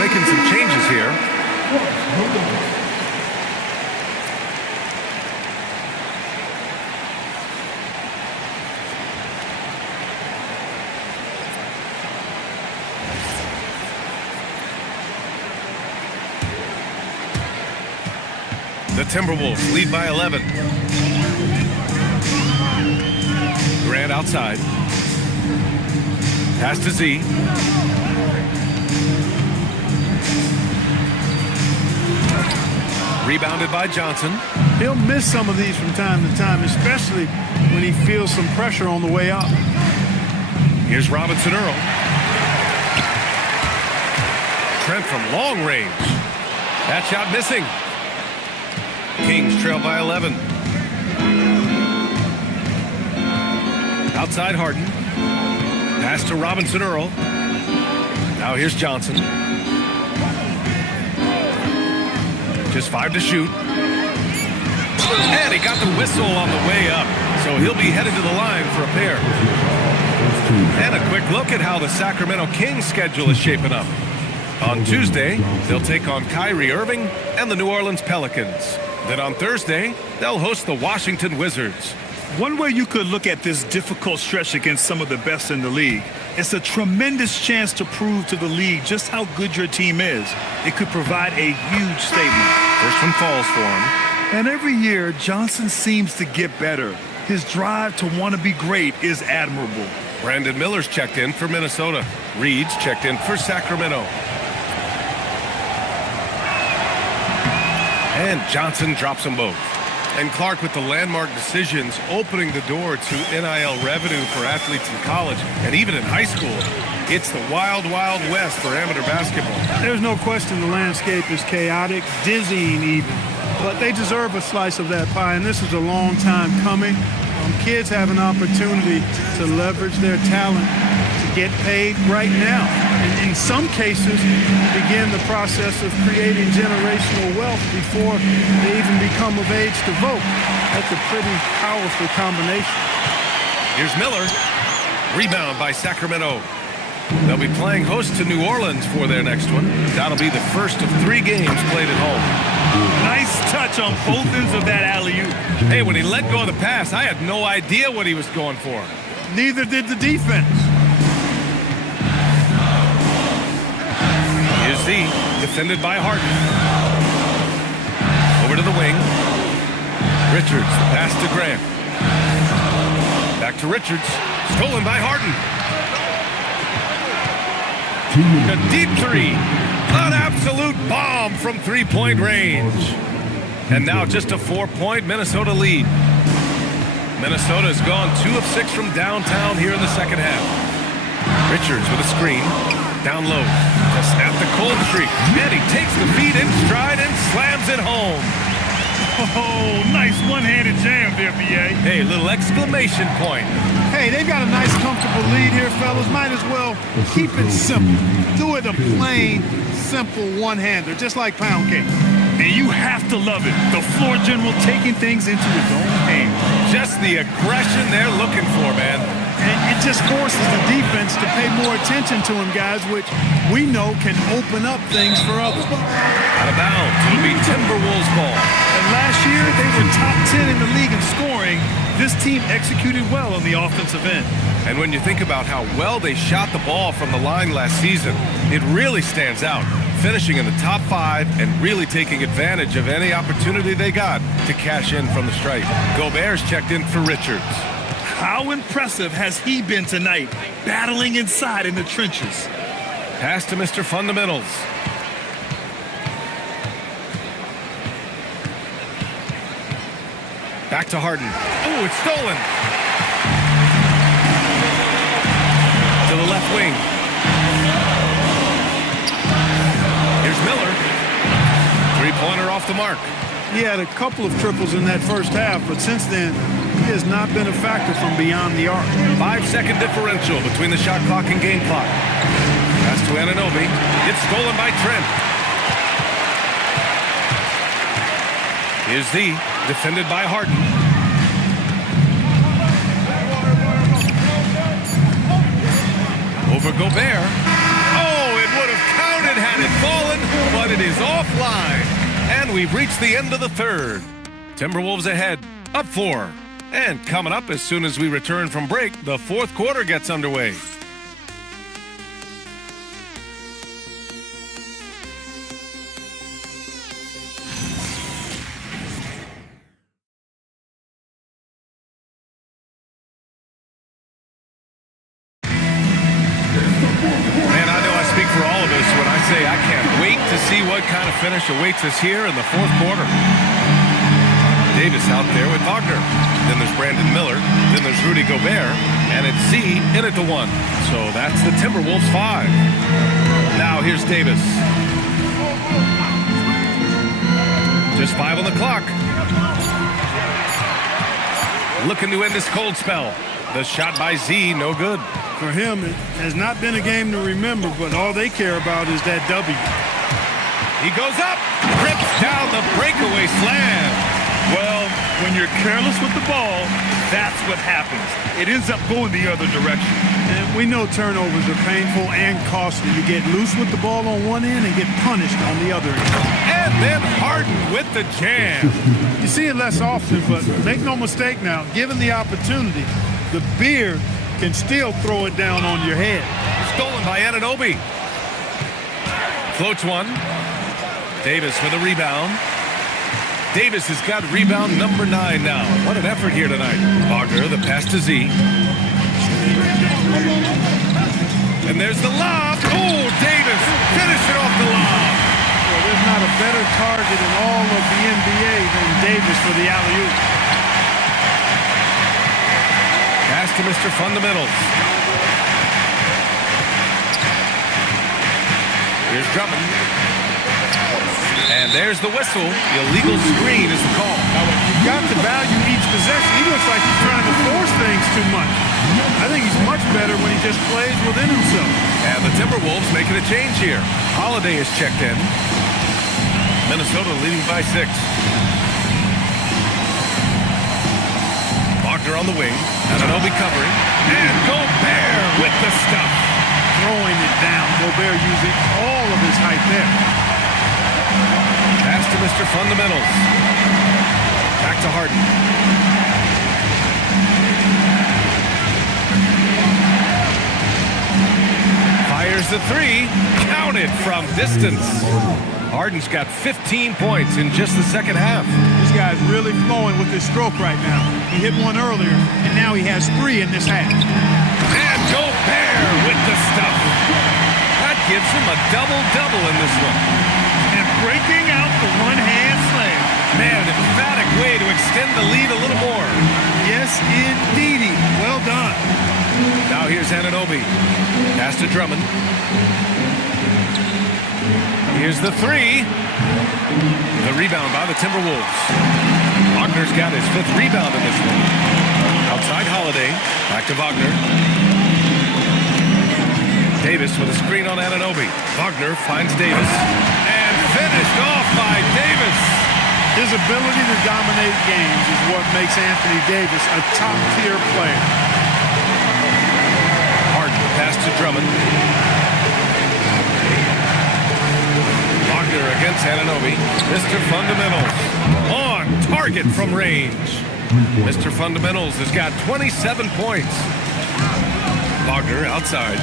Making some changes here. The Timberwolves lead by 11. Grant outside. Pass to Z. Rebounded by Johnson. He'll miss some of these from time to time, especially when he feels some pressure on the way up. Here's Robinson Earl. Trent from long range. That shot missing. Kings trail by 11. Outside Harden. Pass to Robinson Earl. Now here's Johnson. Just 5 to shoot. And he got the whistle on the way up, so he'll be headed to the line for a pair. And a quick look at how the Sacramento Kings schedule is shaping up. On Tuesday, they'll take on Kyrie Irving and the New Orleans Pelicans. Then on Thursday, they'll host the Washington Wizards. One way you could look at this difficult stretch against some of the best in the league, it's a tremendous chance to prove to the league just how good your team is. It could provide a huge statement. First one falls for him. And every year, Johnson seems to get better. His drive to want to be great is admirable. Brandon Miller's checked in for Minnesota. Reed's checked in for Sacramento. And Johnson drops them both. And Clark with the landmark decisions opening the door to NIL revenue for athletes in college and even in high school. It's the wild, wild west for amateur basketball. There's no question the landscape is chaotic, dizzying even. But they deserve a slice of that pie, and this is a long time coming. Kids have an opportunity to leverage their talent to get paid right now. And in some cases, begin the process of creating generational wealth before they even become of age to vote. That's a pretty powerful combination. Here's Miller. Rebound by Sacramento. They'll be playing host to New Orleans for their next one. That'll be the first of 3 games played at home. Nice touch on both ends of that alley-oop. Hey, when he let go of the pass, I had no idea what he was going for. Neither did the defense. Here's Z, defended by Harden. Over to the wing. Richards, the pass to Grant. Back to Richards, stolen by Harden. A deep 3. An absolute bomb from 3-point range. And now just a 4-point Minnesota lead. Minnesota's gone 2 of 6 from downtown here in the second half. Richards with a screen. Down low to snap the cold streak. And he takes the feed in stride and slams it home. Oh, nice one-handed jam there, B.A. Hey, little exclamation point. Hey, they've got a nice, comfortable lead here, fellas. Might as well keep it simple. Do it a plain, simple one-hander, just like pound cake. And you have to love it. The floor general taking things into his own hands. Just the aggression they're looking for, man. And it just forces the defense to pay more attention to him, guys, which we know can open up things for others. Out of bounds. It'll be Timberwolves ball. And last year, they were top 10 in the league in scoring. This team executed well on the offensive end. And when you think about how well they shot the ball from the line last season, it really stands out. Finishing in the top 5 and really taking advantage of any opportunity they got to cash in from the stripe. Gobert's checked in for Richards. How impressive has he been tonight, battling inside in the trenches? Pass to Mr. Fundamentals. Back to Harden. Oh, it's stolen. To the left wing. Here's Miller. 3-pointer off the mark. He had a couple of triples in that first half, but since then, he has not been a factor from beyond the arc. 5-second differential between the shot clock and game clock. Pass to Anunoby. It's stolen by Trent. Here's Z, defended by Harden. Over Gobert. Oh, it would have counted had it fallen, but it is offline. And we've reached the end of the third. Timberwolves ahead, up 4. And coming up as soon as we return from break, the fourth quarter gets underway. I can't wait to see what kind of finish awaits us here in the fourth quarter. Davis out there with Wagner. Then there's Brandon Miller. Then there's Rudy Gobert. And it's Z in at the 1. So that's the Timberwolves 5. Now here's Davis. Just 5 on the clock. Looking to end this cold spell. The shot by Z, no good. For him, it has not been a game to remember, but all they care about is that W. He goes up, rips down the breakaway slam. Well, when you're careless with the ball, that's what happens. It ends up going the other direction. And we know turnovers are painful and costly. You get loose with the ball on one end and get punished on the other end. And then Harden with the jam. You see it less often, but make no mistake now, given the opportunity, the beard can still throw it down on your head. Stolen by Anunoby. Floats one. Davis for the rebound. Davis has got rebound number 9 now. What an effort here tonight. Wagner, the pass to Z. And there's the lob. Oh, Davis finishing off the lob. Well, there's not a better target in all of the NBA than Davis for the alley-oop. Pass to Mr. Fundamentals. Here's Drummond. And there's the whistle. The illegal screen is the call. You've got to value each possession. He looks like he's trying to force things too much. I think he's much better when he just plays within himself. And the Timberwolves making a change here. Holiday is checked in. Minnesota leading by 6. Wagner on the wing. Anunoby covering. And Gobert with the stuff. Throwing it down. Gobert using all of his height there. Pass to Mr. Fundamentals. Back to Harden. Fires the 3. Counted from distance. Harden's got 15 points in just the second half. This guy's really flowing with his stroke right now. He hit one earlier, and now he has 3 in this half. And Gobert with the stuff. That gives him a double-double in this one. And breaking out the one-hand slam. Man, an emphatic way to extend the lead a little more. Yes, indeedy. Well done. Now here's Anunoby. Pass to Drummond. Here's the 3. The rebound by the Timberwolves. Wagner's got his 5th rebound in this one. Outside Holiday. Back to Wagner. Davis with a screen on Anunoby. Wagner finds Davis. And finished off by Davis. His ability to dominate games is what makes Anthony Davis a top-tier player. Harden pass to Drummond. Wagner against Anunoby. Mr. Fundamentals on target from range. Mr. Fundamentals has got 27 points. Wagner outside.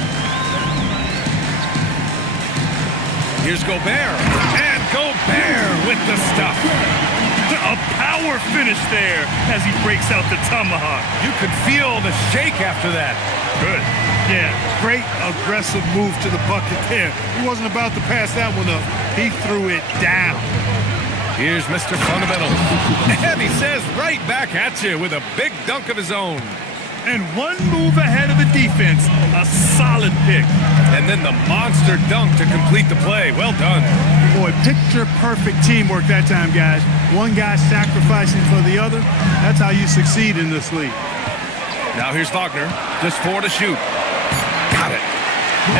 Here's Gobert. And Gobert with the stuff. A power finish there as he breaks out the tomahawk. You could feel the shake after that. Good. Yeah, great aggressive move to the bucket there. He wasn't about to pass that one up. He threw it down. Here's Mr. Fundamentals. And he says right back at you with a big dunk of his own. And one move ahead of the defense. A solid pick. And then the monster dunk to complete the play. Well done. Boy, picture-perfect teamwork that time, guys. One guy sacrificing for the other. That's how you succeed in this league. Now here's Wagner. Just 4 to shoot. Got it.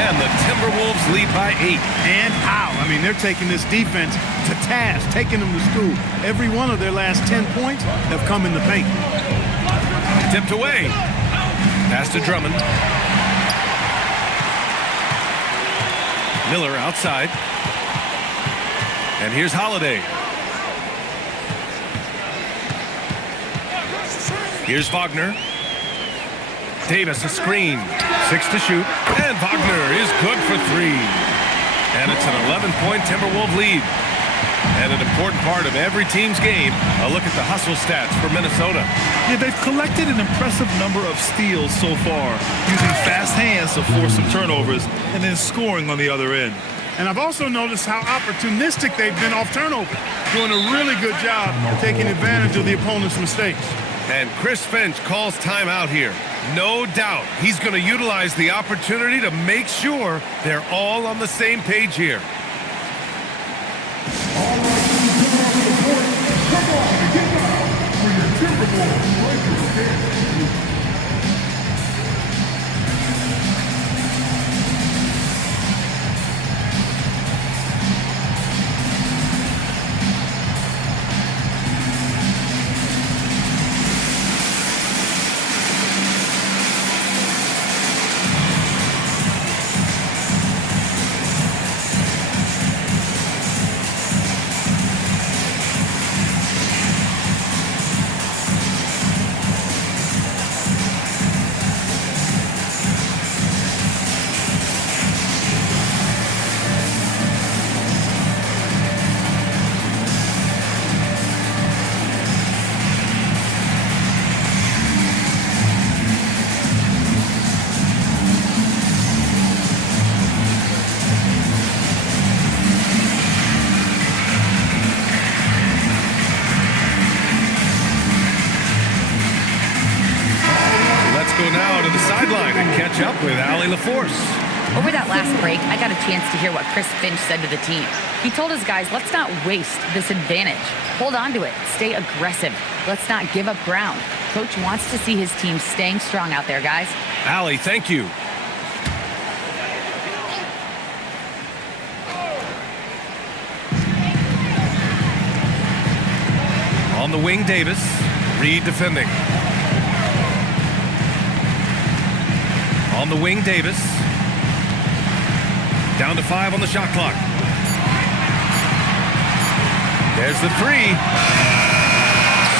And the Timberwolves lead by 8. And how? I mean, they're taking this defense to task, taking them to school. Every one of their last 10 points have come in the paint. Tipped away. Pass to Drummond. Miller outside. And here's Holiday. Here's Wagner. Davis a screen. 6 to shoot. And Wagner is good for 3. And it's an 11-point Timberwolves lead. And an important part of every team's game, a look at the hustle stats for Minnesota. Yeah, they've collected an impressive number of steals so far, using fast hands to force some turnovers and then scoring on the other end. And I've also noticed how opportunistic they've been off turnover, doing a really good job taking advantage of the opponent's mistakes. And Chris Finch calls timeout here. No doubt he's going to utilize the opportunity to make sure they're all on the same page here. to the sideline and catch up with Allie LaForce. Over that last break, I got a chance to hear what Chris Finch said to the team. He told his guys, let's not waste this advantage. Hold on to it. Stay aggressive. Let's not give up ground. Coach wants to see his team staying strong out there, guys. Allie, thank you. On the wing, Davis. Reed defending. On the wing, Davis. Down to 5 on the shot clock. There's the 3.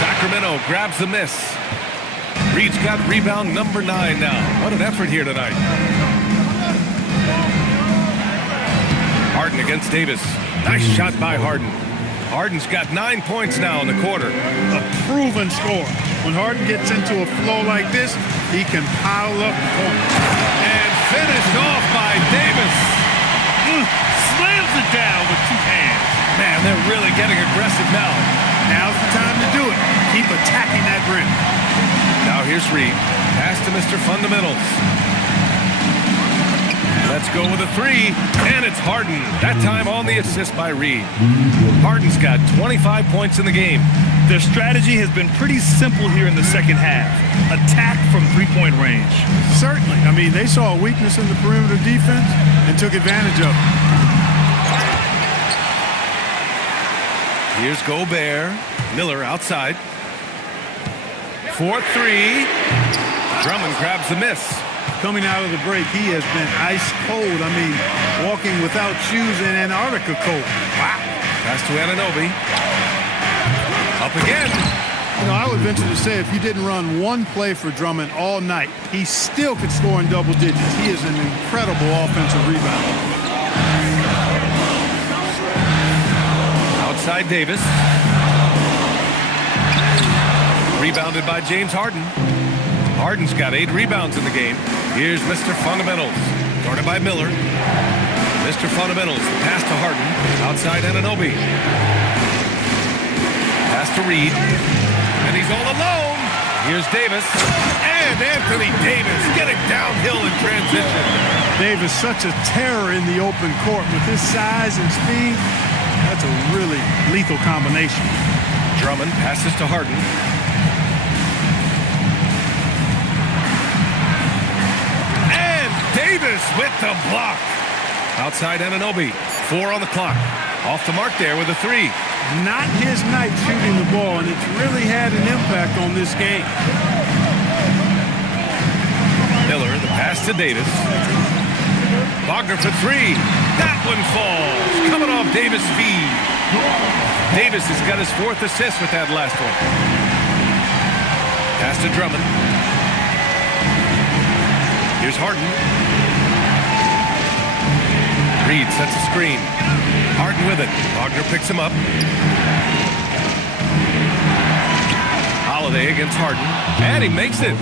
Sacramento grabs the miss. Reed's got rebound number 9 now. What an effort here tonight. Harden against Davis. Nice shot by Harden. Harden's got 9 points now in the quarter. A proven scorer. When Harden gets into a flow like this, he can pile up points. And finished off by Davis. Slams it down with 2 hands. Man, they're really getting aggressive now. Now's the time to do it. Keep attacking that rim. Now here's Reed. Pass to Mr. Fundamentals. Let's go with a 3, and it's Harden. That time on the assist by Reed. Harden's got 25 points in the game. Their strategy has been pretty simple here in the second half. Attack from 3-point range. Certainly. I mean, they saw a weakness in the perimeter defense and took advantage of it. Here's Gobert. Miller outside. 4-3. Drummond grabs the miss. Coming out of the break, he has been ice cold. I mean, walking without shoes in Antarctica cold. Wow. Pass to Anunoby. Up again. You know, I would venture to say if you didn't run one play for Drummond all night, he still could score in double digits. He is an incredible offensive rebounder. Outside Davis. Rebounded by James Harden. Harden's got 8 rebounds in the game. Here's Mr. Fundamentals. Guarded by Miller. Mr. Fundamentals. Pass to Harden. Outside Anunoby. Pass to Reed. And he's all alone. Here's Davis. And Anthony Davis getting downhill in transition. Davis, such a terror in the open court. With his size and speed, that's a really lethal combination. Drummond passes to Harden. Davis with the block. Outside Anunoby. 4 on the clock. Off the mark there with a 3. Not his night shooting the ball, and it's really had an impact on this game. Miller, the pass to Davis. Wagner for 3. That one falls. Coming off Davis' feed. Davis has got his 4th assist with that last one. Pass to Drummond. Here's Harden. Reed sets a screen. Harden with it. Wagner picks him up. Holiday against Harden. And he makes it.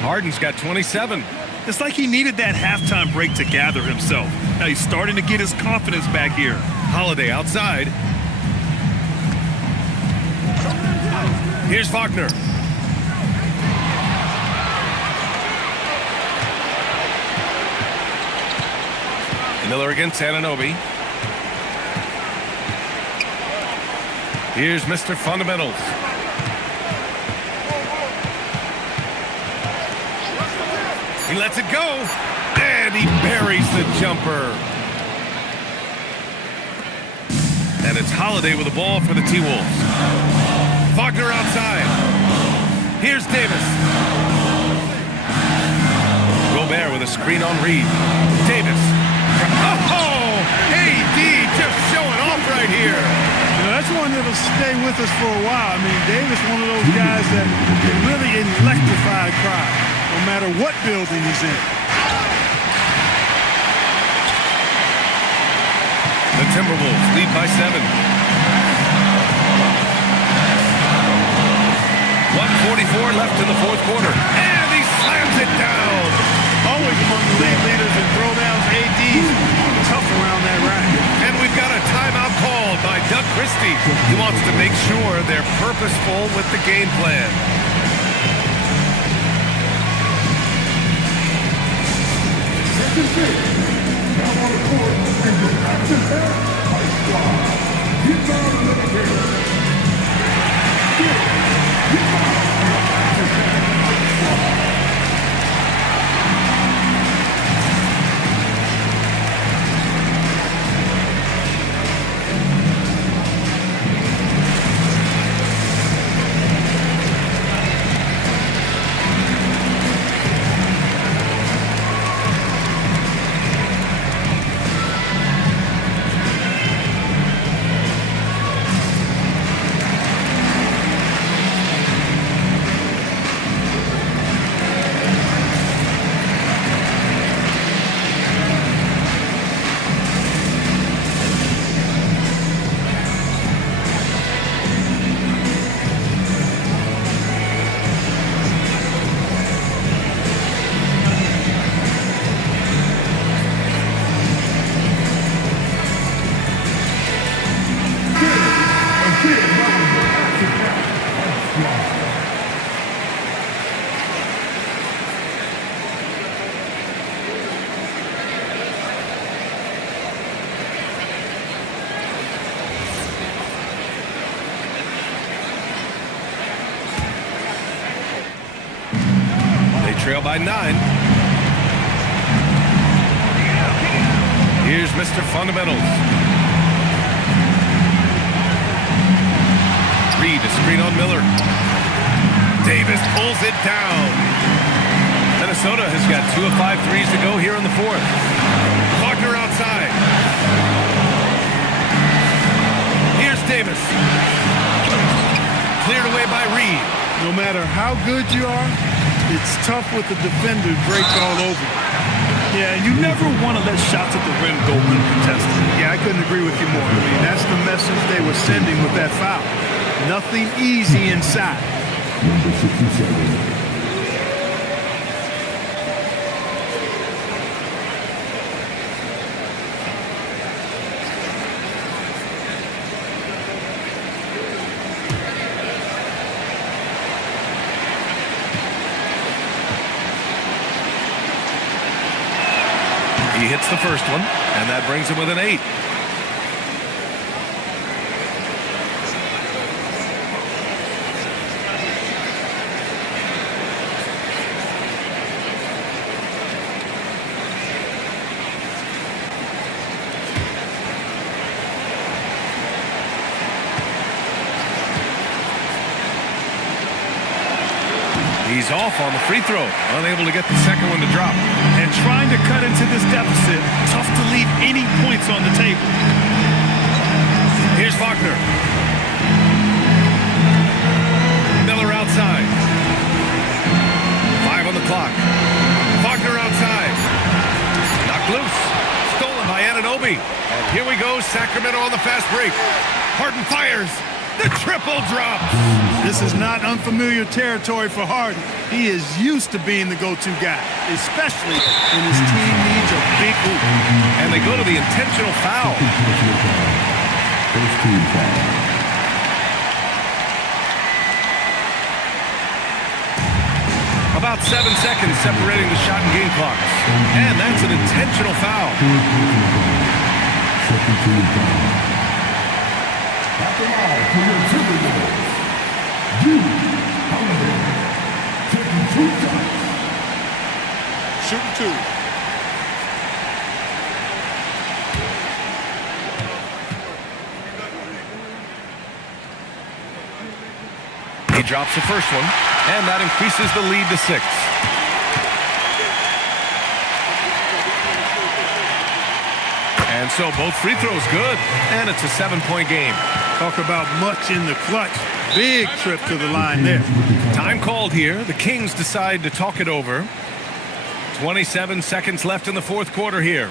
Harden's got 27. It's like he needed that halftime break to gather himself. Now he's starting to get his confidence back here. Holiday outside. Here's Wagner. Miller against Anunoby. Here's Mr. Fundamentals. He lets it go. And he buries the jumper. And it's Holiday with the ball for the T-Wolves. Wagner outside. Here's Davis. Gobert with a screen on Reed. Davis. Oh, AD just showing off right here. You know, that's one that'll stay with us for a while. I mean, Davis, one of those guys that can really electrify a crowd, no matter what building he's in. The Timberwolves lead by 7. 1:44 left in the 4th quarter. And he slams it down. Always among the league leaders in throwdowns. AD's tough around that rack. And we've got a timeout called by Doug Christie. He wants to make sure they're purposeful with the game plan. trail by 9. Here's Mr. Fundamentals. Reed to screen on Miller. Davis pulls it down. Minnesota has got 2 of 5 threes to go here in the fourth. Wagner outside. Here's Davis. Cleared away by Reed. No matter how good you are, it's tough with the defender draped all over you. Yeah, you never want to let shots at the rim go uncontested. Yeah, I couldn't agree with you more. I mean, that's the message they were sending with that foul. Nothing easy inside. Number 67. He hits the first one, and that brings him with an 8. He's off on the free throw, unable to get the second one to drop. And trying to cut into this deficit, tough to leave any points on the table. Here's Wagner. Miller outside. 5 on the clock. Wagner outside. Knocked loose. Stolen by Anunoby. And here we go, Sacramento on the fast break. Harden fires. The triple drops. This is not unfamiliar territory for Harden. He is used to being the go-to guy, especially when his team needs a big hoop. And they go to the intentional foul. First team foul. About 7 seconds separating the shot and game clocks. And that's an intentional foul. Second team foul. At the line for your Timbewolves, taking 2 shots. Shooting 2. He drops the first one, and that increases the lead to 6. And so both free throws good, and it's a 7-point game. Talk about much in the clutch. Big trip to the line there. Time called here. The Kings decide to talk it over. 27 seconds left in the fourth quarter here.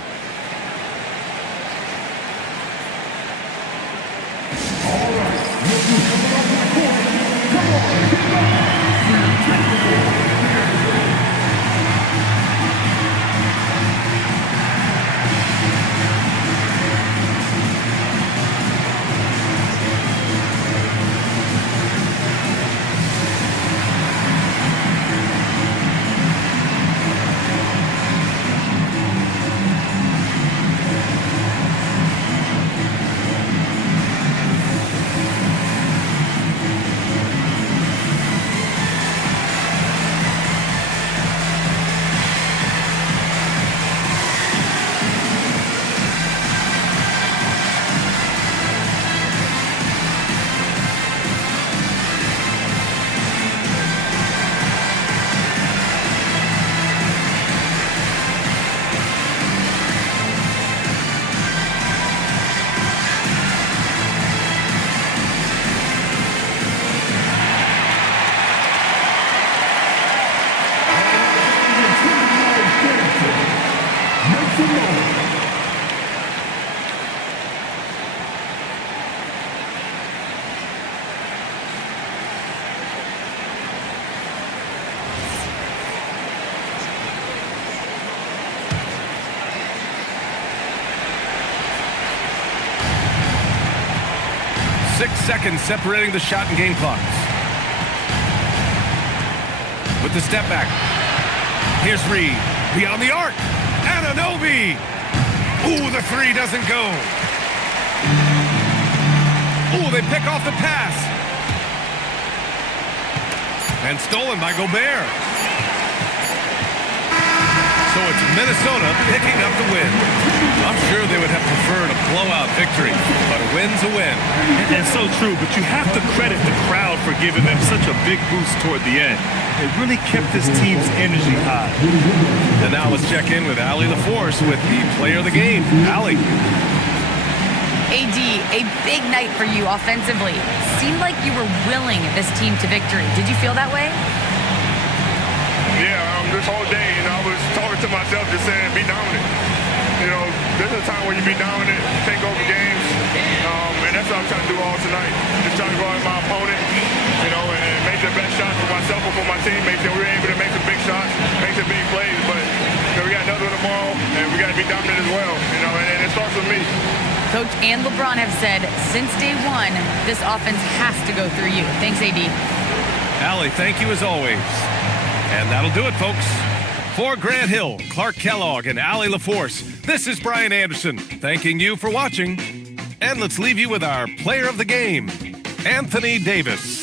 Seconds separating the shot and game clocks. With the step back. Here's Reed. Beyond the arc. Anunoby. Ooh, the 3 doesn't go. Ooh, they pick off the pass. And stolen by Gobert. So it's Minnesota picking up the win. I'm sure they would have preferred a blowout victory, but a win's a win. And so true, but you have to credit the crowd for giving them such a big boost toward the end. It really kept this team's energy high. And now let's check in with Allie LaForce with the player of the game. Allie. AD, a big night for you offensively. Seemed like you were willing this team to victory. Did you feel that way? Yeah, this whole day, I was talking to myself, just saying, be dominant. This is a time where you be dominant, take over games, and that's what I'm trying to do all tonight. Just trying to go out with my opponent, and make the best shots for myself and for my teammates. And we're able to make some big shots, make some big plays, but we got another one tomorrow, and we got to be dominant as well, and it starts with me. Coach and LeBron have said since day one, this offense has to go through you. Thanks, AD. Allie, thank you as always. And that'll do it, folks. For Grant Hill, Clark Kellogg, and Allie LaForce, this is Brian Anderson thanking you for watching. And let's leave you with our player of the game, Anthony Davis.